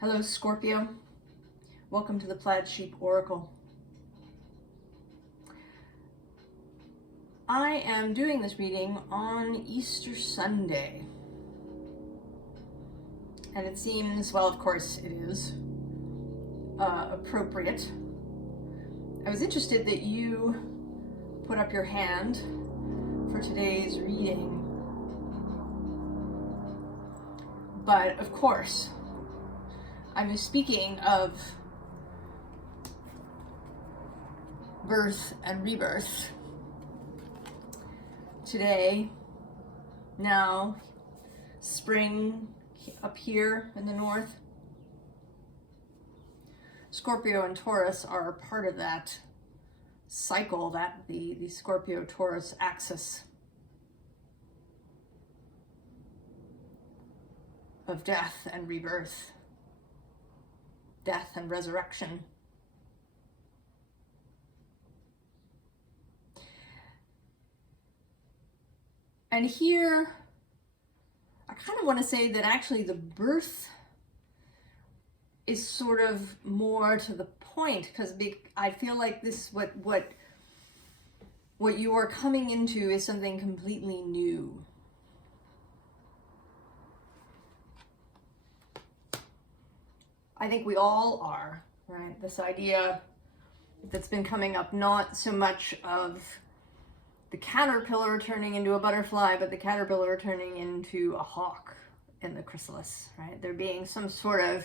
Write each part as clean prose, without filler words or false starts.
Hello, Scorpio. Welcome to the Plaid Sheep Oracle. I am doing this reading on Easter Sunday. And it seems, well, of course it is, appropriate. I was interested that you put up your hand for today's reading. But, of course, I'm speaking of birth and rebirth. Today, now, spring up here in the north. Scorpio and Taurus are part of that cycle, that the Scorpio-Taurus axis of death and rebirth, death and resurrection. And here, I kind of want to say that actually the birth is sort of more to the point, because I feel like this, what you are coming into is something completely new. I think we all are, right? This idea that's been coming up, not so much of the caterpillar turning into a butterfly, but the caterpillar turning into a hawk in the chrysalis, right? There being some sort of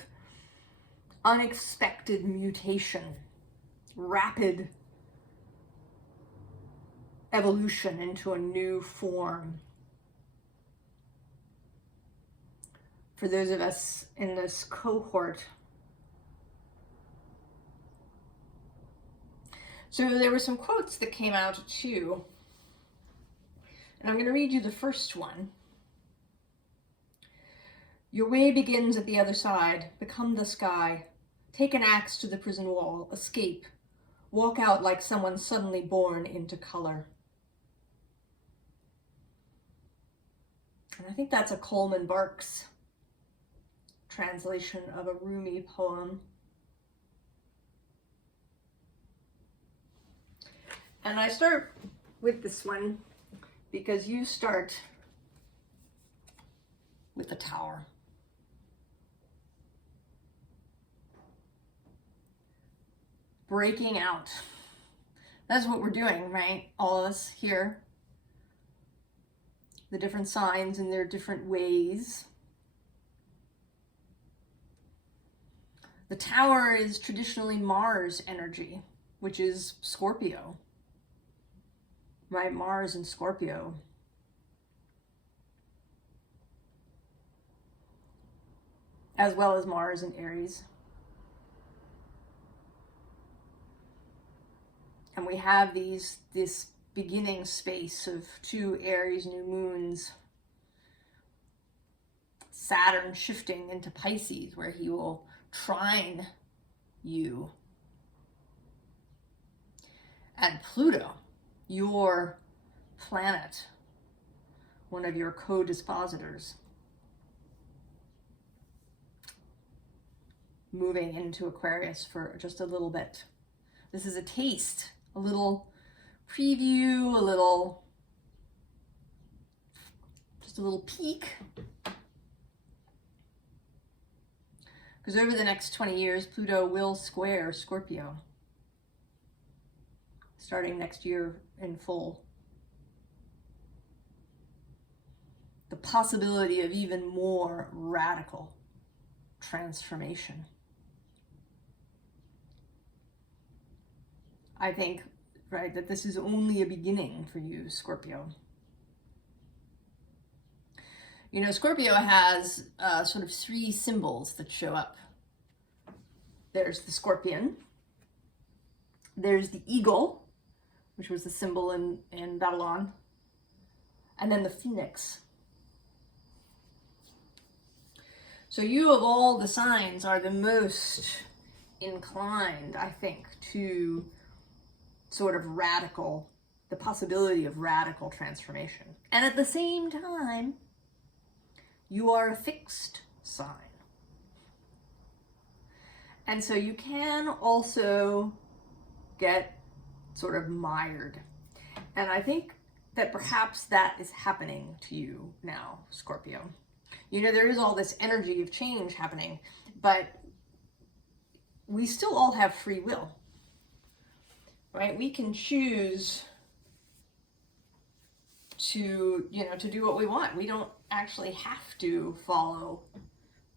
unexpected mutation, rapid evolution into a new form. For those of us in this cohort. So there were some quotes that came out too. And I'm going to read you the first one. Your way begins at the other side. Become the sky. Take an axe to the prison wall. Escape. Walk out like someone suddenly born into color. And I think that's a Coleman Barks translation of a Rumi poem. And I start with this one because you start with the Tower. Breaking out. That's what we're doing, right? All of us here. The different signs in their different ways. The Tower is traditionally Mars energy, which is Scorpio. Right, Mars and Scorpio. As well as Mars and Aries. And we have this beginning space of 2 Aries new moons. Saturn shifting into Pisces, where he will trine you. And Pluto, your planet, one of your co-dispositors, moving into Aquarius for just a little bit. This is a taste, a little preview, just a little peek. Because over the next 20 years, Pluto will square Scorpio, starting next year in full. The possibility of even more radical transformation. I think, right, that this is only a beginning for you, Scorpio. You know, Scorpio has sort of 3 symbols that show up. There's the scorpion. There's the eagle, which was the symbol in Avalon. And then the phoenix. So you, of all the signs, are the most inclined, I think, to sort of radical, the possibility of radical transformation. And at the same time, you are a fixed sign. And so you can also get sort of mired. And I think that perhaps that is happening to you now, Scorpio. You know, there is all this energy of change happening, but we still all have free will, right? We can choose to, you know, to do what we want. We don't actually have to follow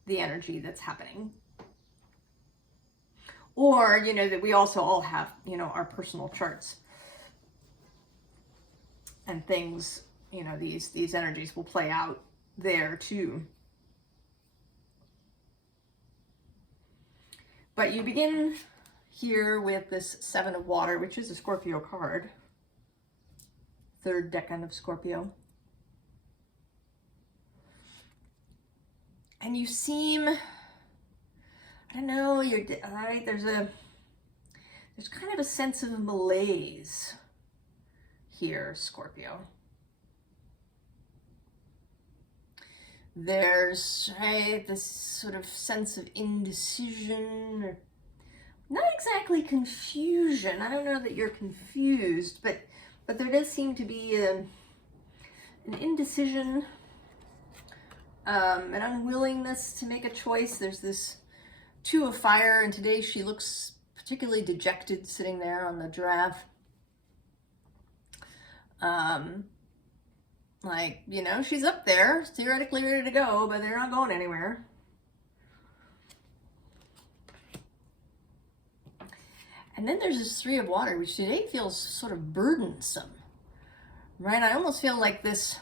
the energy that's happening. Or, you know, that we also all have, you know, our personal charts and things, you know, these energies will play out there too. But you begin here with this Seven of Water, which is a Scorpio card. Third decan of Scorpio. And you seem, I don't know, you're, all right, there's kind of a sense of malaise here, Scorpio. There's, right, this sort of sense of indecision, or not exactly confusion. I don't know that you're confused, but there does seem to be an indecision, an unwillingness to make a choice. There's this Two of Fire, and today she looks particularly dejected sitting there on the giraffe. Like, you know, she's up there, theoretically ready to go, but they're not going anywhere. And then there's this Three of Water, which today feels sort of burdensome, right? I almost feel like this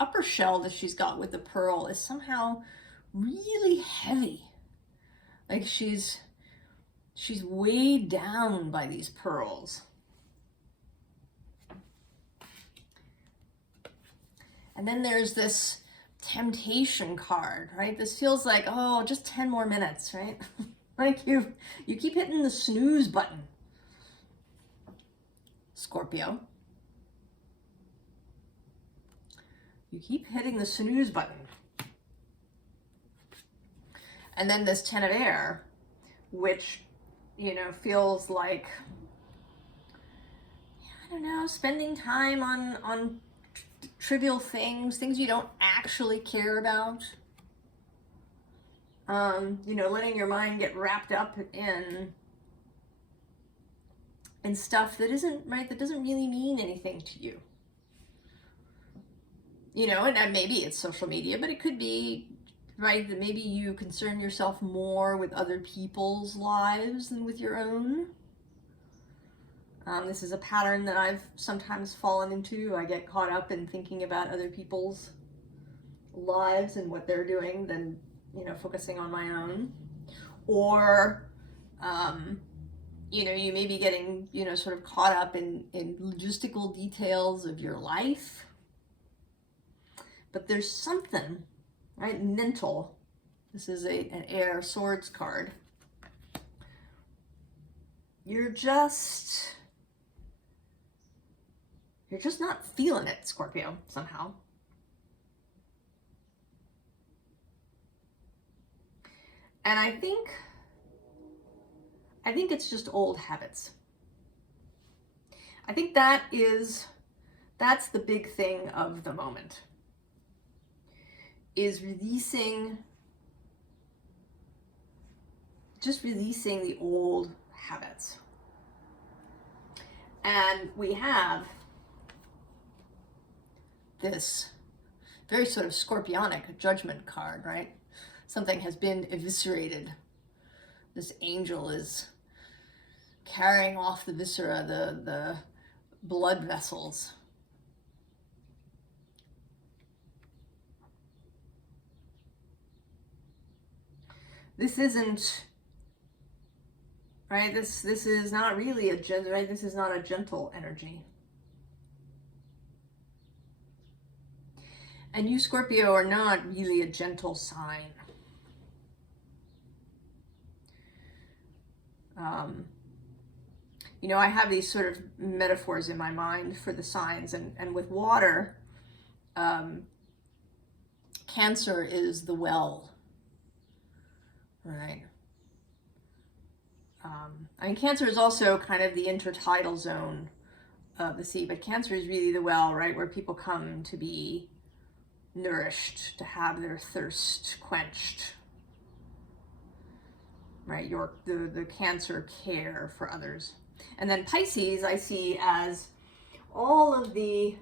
upper shell that she's got with the pearl is somehow really heavy. Like she's weighed down by these pearls. And then there's this temptation card, right? This feels like, oh, just 10 more minutes, right? Like you keep hitting the snooze button, Scorpio. You keep hitting the snooze button. And then this Ten of Air, which, you know, feels like, I don't know, spending time on trivial things you don't actually care about. You know, letting your mind get wrapped up in stuff that isn't, right, that doesn't really mean anything to you. You know, and maybe it's social media, but it could be, right, that maybe you concern yourself more with other people's lives than with your own. This is a pattern that I've sometimes fallen into. I get caught up in thinking about other people's lives and what they're doing than, you know, focusing on my own. Or, you know, you may be getting, you know, sort of caught up in logistical details of your life. But there's something, right, mental. This is an Air Swords card. You're just not feeling it, Scorpio, somehow. And I think it's just old habits. I think that's the big thing of the moment, is releasing the old habits. And we have this very sort of scorpionic Judgment card, right? Something has been eviscerated. This angel is carrying off the viscera, the blood vessels. This isn't, right? This is not really right? This is not a gentle energy. And you, Scorpio, are not really a gentle sign. You know, I have these sort of metaphors in my mind for the signs, and with water, Cancer is the well, right? I mean, Cancer is also kind of the intertidal zone of the sea, but Cancer is really the well, right, where people come to be nourished, to have their thirst quenched, right? The Cancer care for others. And then Pisces I see as all of the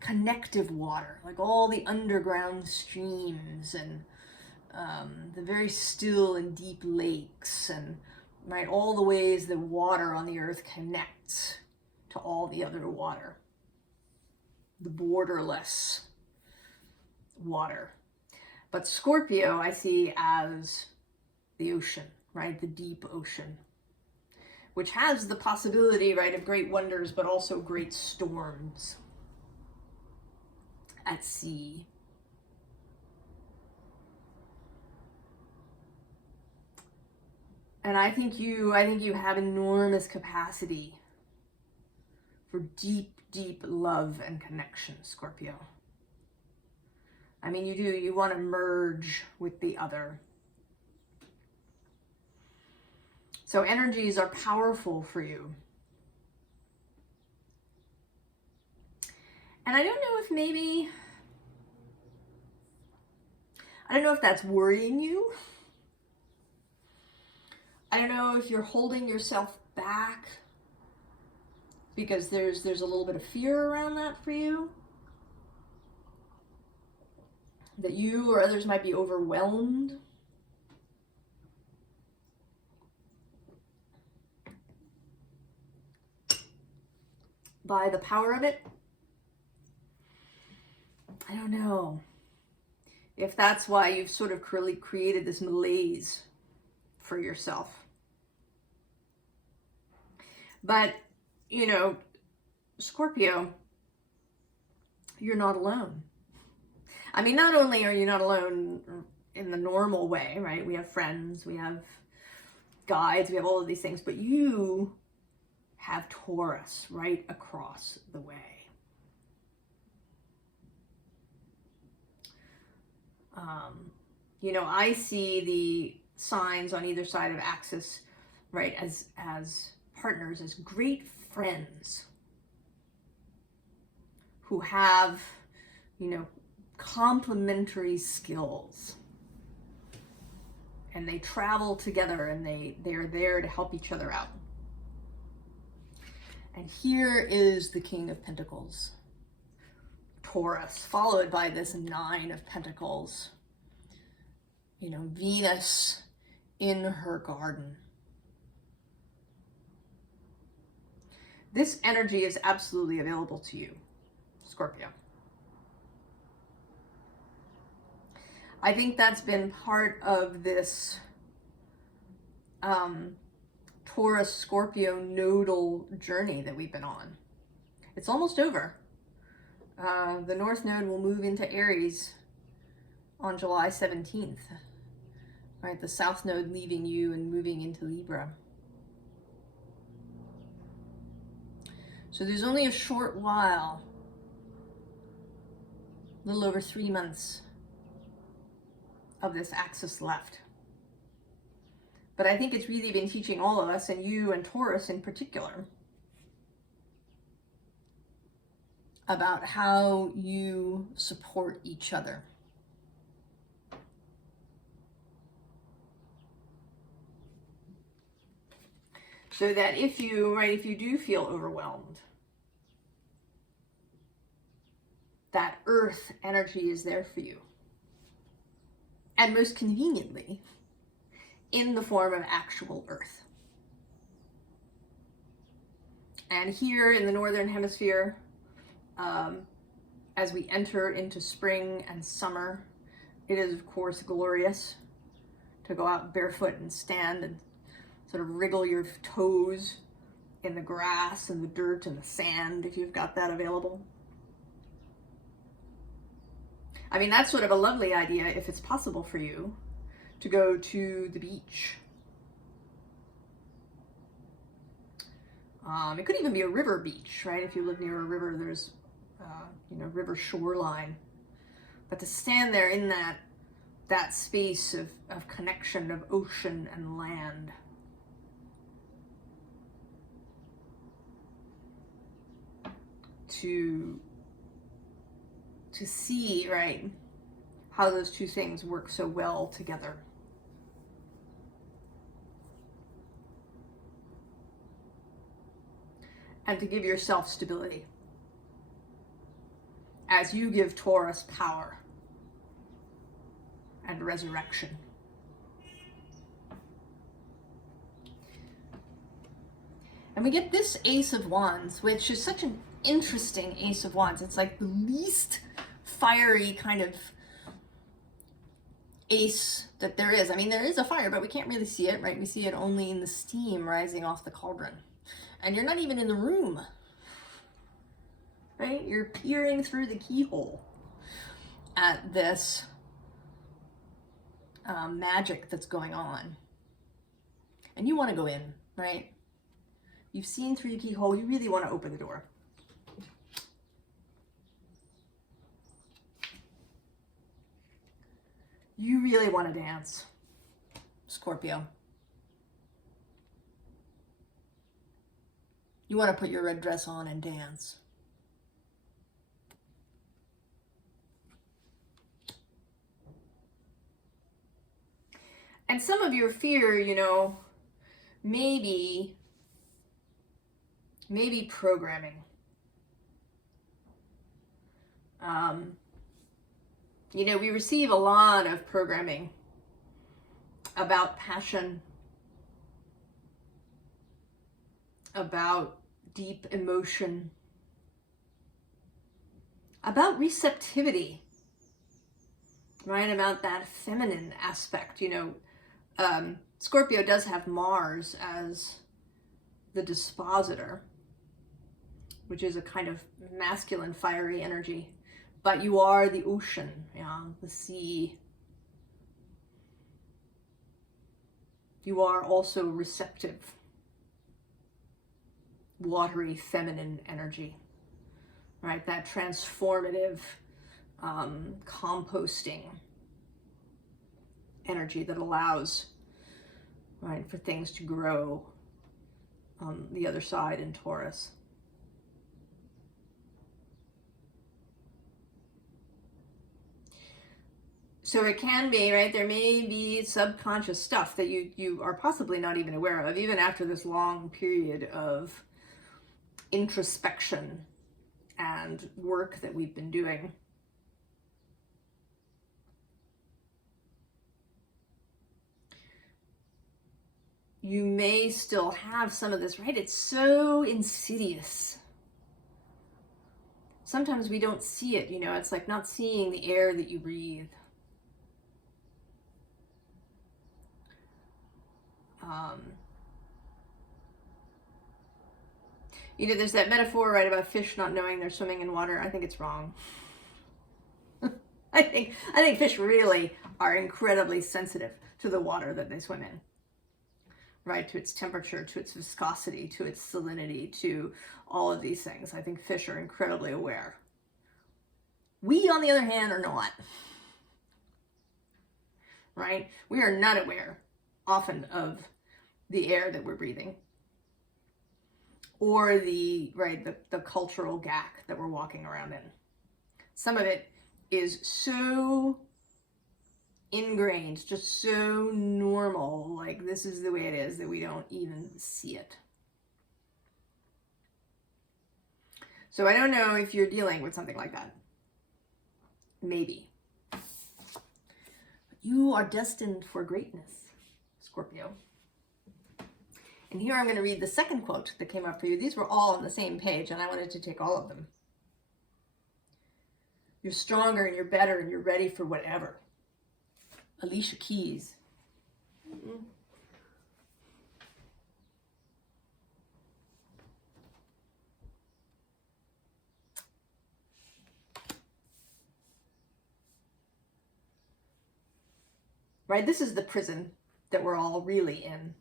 connective water, like all the underground streams and the very still and deep lakes, and right, all the ways that water on the earth connects to all the other water, the borderless water. But Scorpio I see as the ocean, right, the deep ocean, which has the possibility, right, of great wonders, but also great storms at sea. And I think you have enormous capacity for deep, deep love and connection, Scorpio. I mean, you do. You want to merge with the other. So energies are powerful for you. And I don't know if maybe, I don't know if that's worrying you. I don't know if you're holding yourself back because there's a little bit of fear around that for you. That you or others might be overwhelmed. By the power of it. I don't know if that's why you've sort of created this malaise for yourself. But, you know, Scorpio, you're not alone. I mean, not only are you not alone in the normal way, right? We have friends, we have guides, we have all of these things, but you have Taurus right across the way. You know, I see the signs on either side of axis, right, as partners, as great friends who have, you know, complementary skills, and they travel together, and they're there to help each other out. And here is the King of Pentacles, Taurus, followed by this Nine of Pentacles, you know, Venus in her garden. This energy is absolutely available to you, Scorpio. I think that's been part of this Taurus Scorpio nodal journey that we've been on. It's almost over. The North Node will move into Aries on July 17th. Right, the South Node leaving you and moving into Libra. So there's only a short while, a little over 3 months of this axis left. But I think it's really been teaching all of us, and you and Taurus in particular, about how you support each other. So that if you do feel overwhelmed, that earth energy is there for you. And most conveniently, in the form of actual earth. And here in the Northern Hemisphere, as we enter into spring and summer, it is of course glorious to go out barefoot and stand and sort of wriggle your toes in the grass and the dirt and the sand if you've got that available. I mean, that's sort of a lovely idea if it's possible for you to go to the beach. It could even be a river beach, right? If you live near a river, there's, river shoreline. But to stand there in that space of connection of ocean and land, to see, right, how those two things work so well together. And to give yourself stability as you give Taurus power and resurrection. And we get this Ace of Wands, which is such an interesting Ace of Wands. It's like the least fiery kind of ace that there is. I mean, there is a fire, but we can't really see it, right? We see it only in the steam rising off the cauldron. And you're not even in the room, right? You're peering through the keyhole at this magic that's going on. And you want to go in, right? You've seen through the keyhole, you really want to open the door. You really want to dance, Scorpio. You want to put your red dress on and dance. And some of your fear, you know, maybe programming. You know, we receive a lot of programming about passion, about deep emotion, about receptivity, right? About that feminine aspect. You know, Scorpio does have Mars as the dispositor, which is a kind of masculine, fiery energy. But you are the ocean, yeah, the sea. You are also receptive, watery, feminine energy, right? That transformative, composting energy that allows, right, for things to grow on the other side in Taurus. So it can be, right, there may be subconscious stuff that you are possibly not even aware of, even after this long period of introspection and work that we've been doing. You may still have some of this, right? It's so insidious. Sometimes we don't see it, you know, it's like not seeing the air that you breathe. You know, there's that metaphor, right, about fish not knowing they're swimming in water. I think it's wrong. I think fish really are incredibly sensitive to the water that they swim in, right? To its temperature, to its viscosity, to its salinity, to all of these things. I think fish are incredibly aware. We, on the other hand, are not, right? We are not aware often of the air that we're breathing, or the cultural gack that we're walking around in. Some of it is so ingrained, just so normal, like this is the way it is, that we don't even see it. So I don't know if you're dealing with something like that. Maybe. But you are destined for greatness, Scorpio. And here I'm going to read the second quote that came up for you. These were all on the same page, and I wanted to take all of them. You're stronger, and you're better, and you're ready for whatever. Alicia Keys. Right? This is the prison that we're all really in,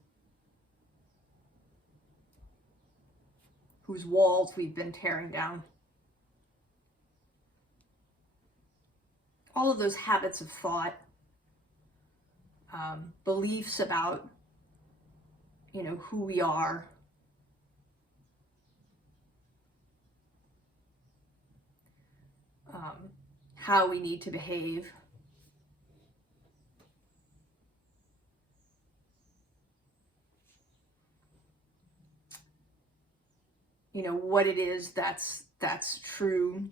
whose walls we've been tearing down. All of those habits of thought, beliefs about, you know, who we are, how we need to behave. You know, what it is that's true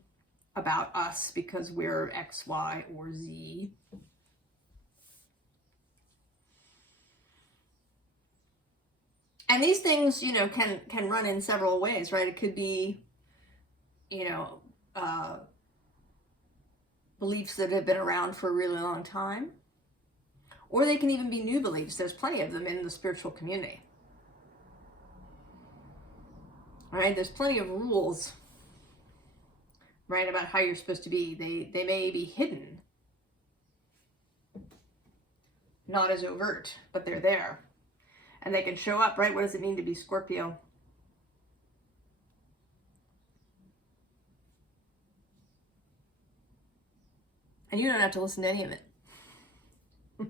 about us because we're X, Y, or Z. And these things, you know, can run in several ways, right? It could be, you know, beliefs that have been around for a really long time, or they can even be new beliefs. There's plenty of them in the spiritual community. All right, there's plenty of rules, right, about how you're supposed to be. They may be hidden, not as overt, but they're there. And they can show up, right? What does it mean to be Scorpio? And you don't have to listen to any of it. We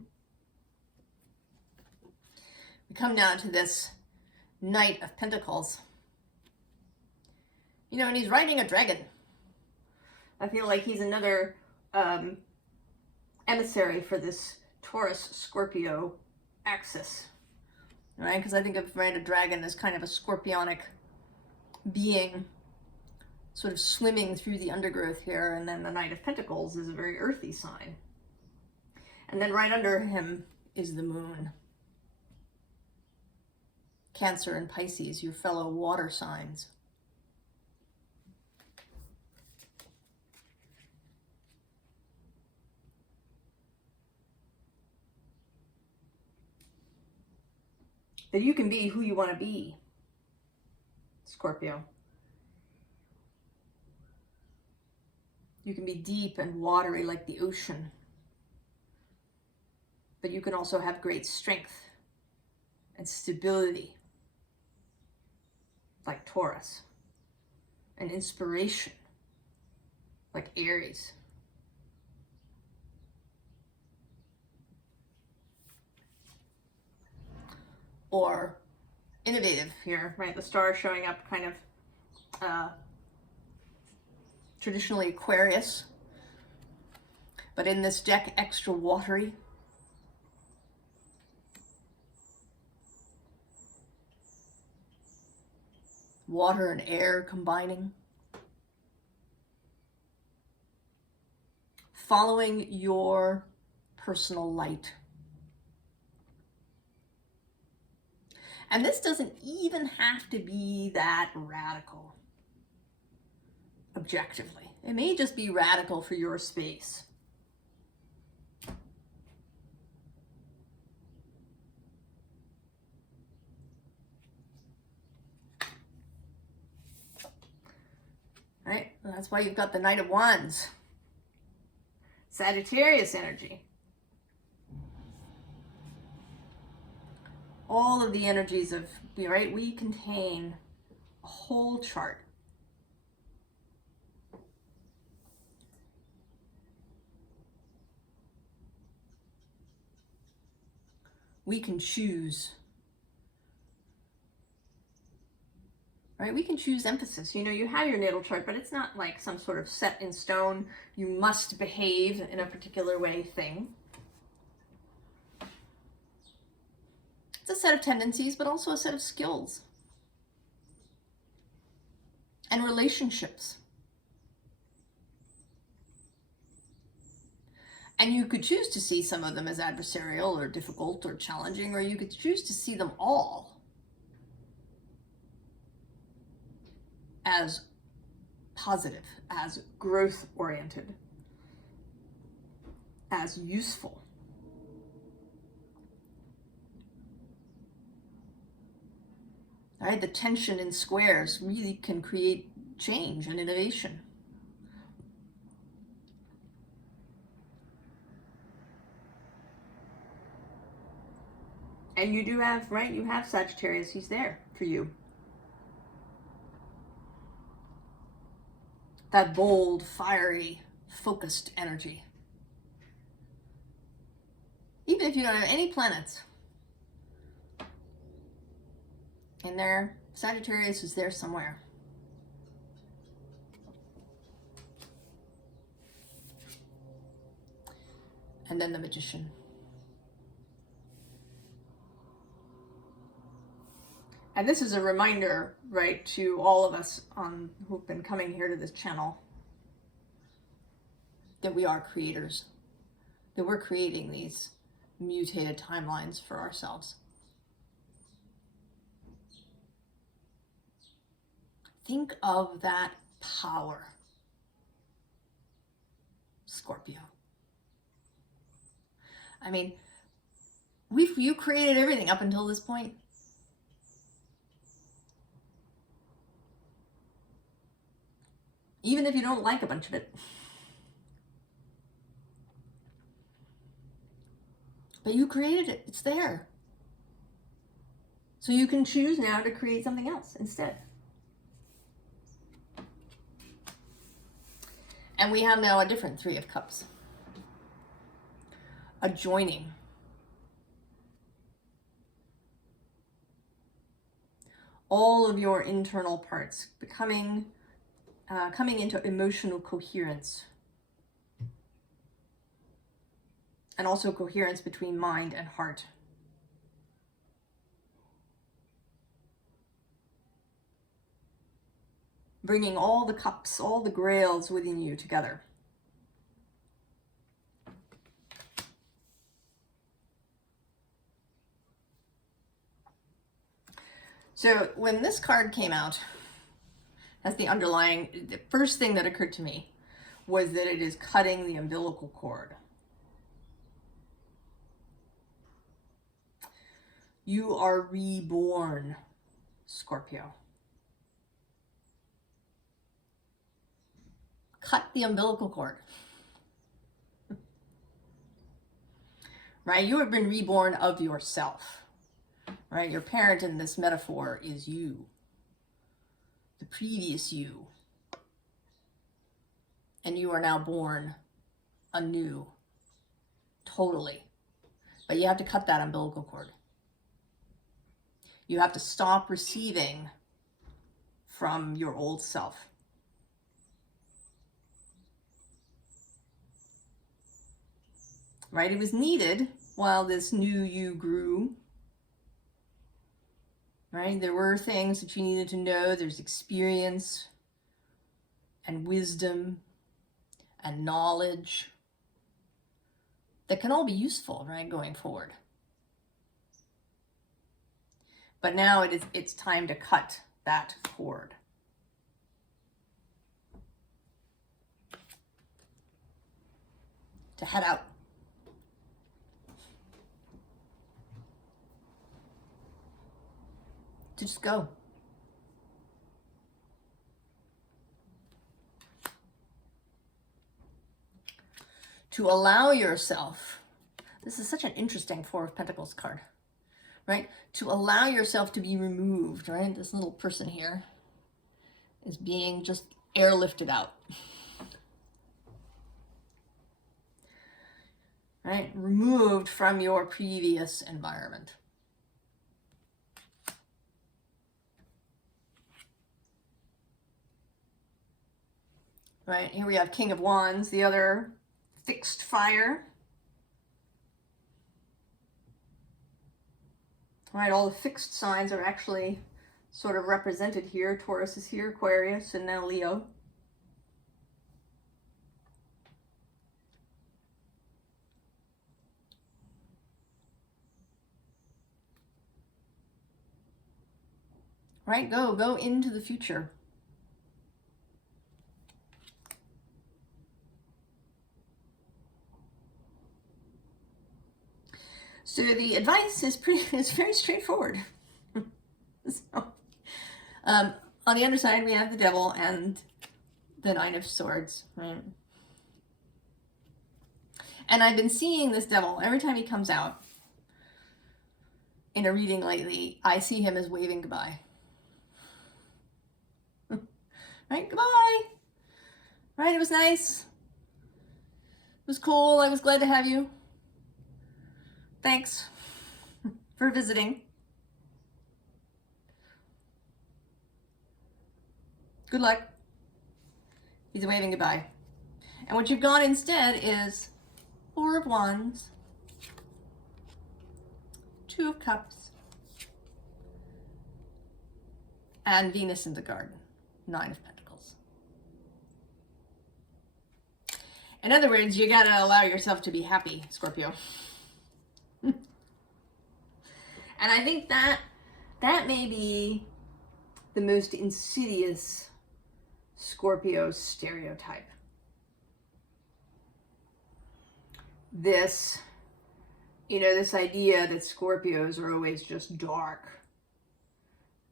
come down to this Knight of Pentacles. You know, and he's riding a dragon. I feel like he's another emissary for this Taurus-Scorpio axis. Right? Because I think of, right, a dragon as kind of a scorpionic being sort of swimming through the undergrowth here, and then the Knight of Pentacles is a very earthy sign. And then right under him is the moon. Cancer and Pisces, your fellow water signs. That you can be who you want to be, Scorpio. You can be deep and watery like the ocean, but you can also have great strength and stability like Taurus, and inspiration like Aries. Or innovative here, right? The star showing up kind of traditionally Aquarius, but in this deck, extra watery. Water and air combining. Following your personal light. And this doesn't even have to be that radical, objectively. It may just be radical for your space. Right? And that's why you've got the Knight of Wands. Sagittarius energy. All of the energies of, right? We contain a whole chart. We can choose. Right? We can choose emphasis. You know, you have your natal chart, but it's not like some sort of set in stone, you must behave in a particular way thing. It's a set of tendencies, but also a set of skills and relationships. And you could choose to see some of them as adversarial or difficult or challenging, or you could choose to see them all as positive, as growth-oriented, as useful. All right, the tension in squares really can create change and innovation. And you do have, right, you have Sagittarius, he's there for you. That bold, fiery, focused energy. Even if you don't have any planets in there, Sagittarius is there somewhere. and then the Magician. And this is a reminder, right, to all of us who've been coming here to this channel, that we are creators, that we're creating these mutated timelines for ourselves. Think of that power, Scorpio. I mean, you created everything up until this point. Even if you don't like a bunch of it. But you created it. It's there. So you can choose now to create something else instead. And we have now a different Three of Cups. A joining. All of your internal parts coming into emotional coherence. And also coherence between mind and heart. Bringing all the cups, all the grails within you together. So when this card came out, as the first thing that occurred to me was that it is cutting the umbilical cord. You are reborn, Scorpio. Cut the umbilical cord. Right? You have been reborn of yourself. Right? Your parent in this metaphor is you. The previous you. And you are now born anew. Totally. But you have to cut that umbilical cord. You have to stop receiving from your old self. Right? It was needed while this new you grew. Right? There were things that you needed to know. There's experience and wisdom and knowledge that can all be useful, right, going forward. But now it's time to cut that cord. To head out. To just go. To allow yourself, this is such an interesting Four of Pentacles card, right? To allow yourself to be removed, right? This little person here is being just airlifted out. Right? Removed from your previous environment. Right, here we have King of Wands, the other fixed fire. Right, all the fixed signs are actually sort of represented here. Taurus is here, Aquarius, and now Leo. Right, go into the future. So the advice is very straightforward. So, on the other side, we have the Devil and the Nine of Swords, right? And I've been seeing this Devil every time he comes out in a reading lately. I see him as waving goodbye. Right, goodbye. Right, it was nice. It was cool. I was glad to have you. Thanks for visiting. Good luck. He's waving goodbye. And what you've got instead is Four of Wands, Two of Cups, and Venus in the garden, Nine of Pentacles. In other words, you gotta allow yourself to be happy, Scorpio. And I think that may be the most insidious Scorpio stereotype. This, this idea that Scorpios are always just dark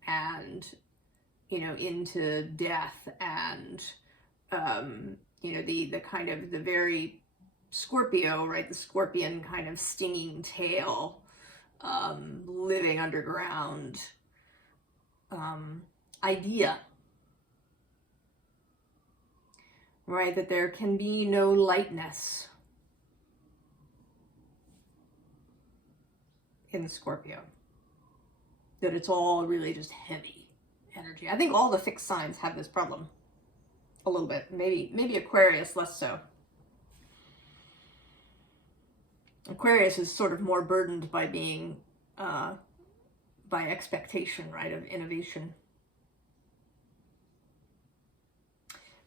and, into death and, the kind of the very Scorpio, right? The scorpion kind of stinging tail, living underground, idea, right? That there can be no lightness in Scorpio, that it's all really just heavy energy. I think all the fixed signs have this problem a little bit. Maybe Aquarius less so. Aquarius is sort of more burdened by being by expectation, right, of innovation.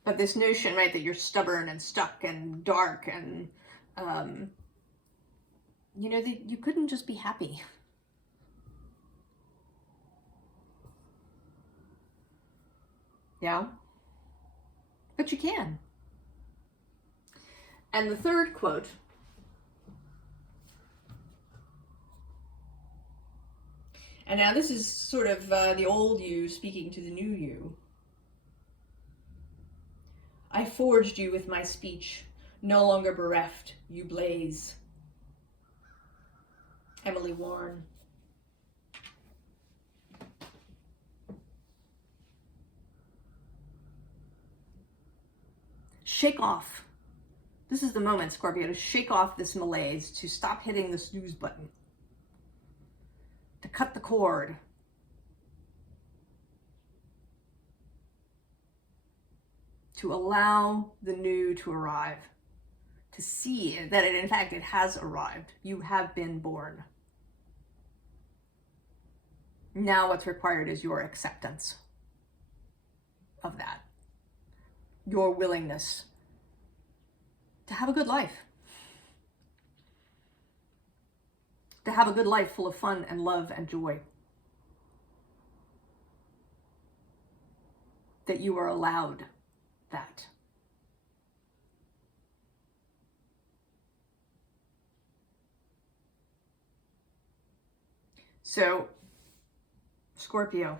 But this notion, right, that you're stubborn and stuck and dark and that you couldn't just be happy. Yeah, but you can. And the third quote, and now this is sort of the old you speaking to the new you. I forged you with my speech, no longer bereft, you blaze. Emily Warren. Shake off. This is the moment, Scorpio, to shake off this malaise, to stop hitting the snooze button, to cut the cord. To allow the new to arrive, to see that in fact it has arrived. You have been born. Now what's required is your acceptance of that, your willingness to have a good life, to have a good life full of fun and love and joy, that you are allowed that. So, Scorpio,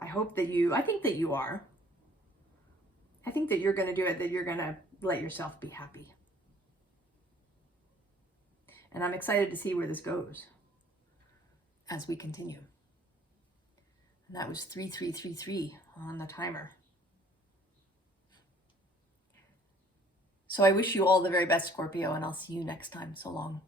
I think that you are. I think that you're going to do it, that you're going to let yourself be happy. And I'm excited to see where this goes as we continue. And that was 3333 on the timer. So I wish you all the very best, Scorpio, and I'll see you next time. So long.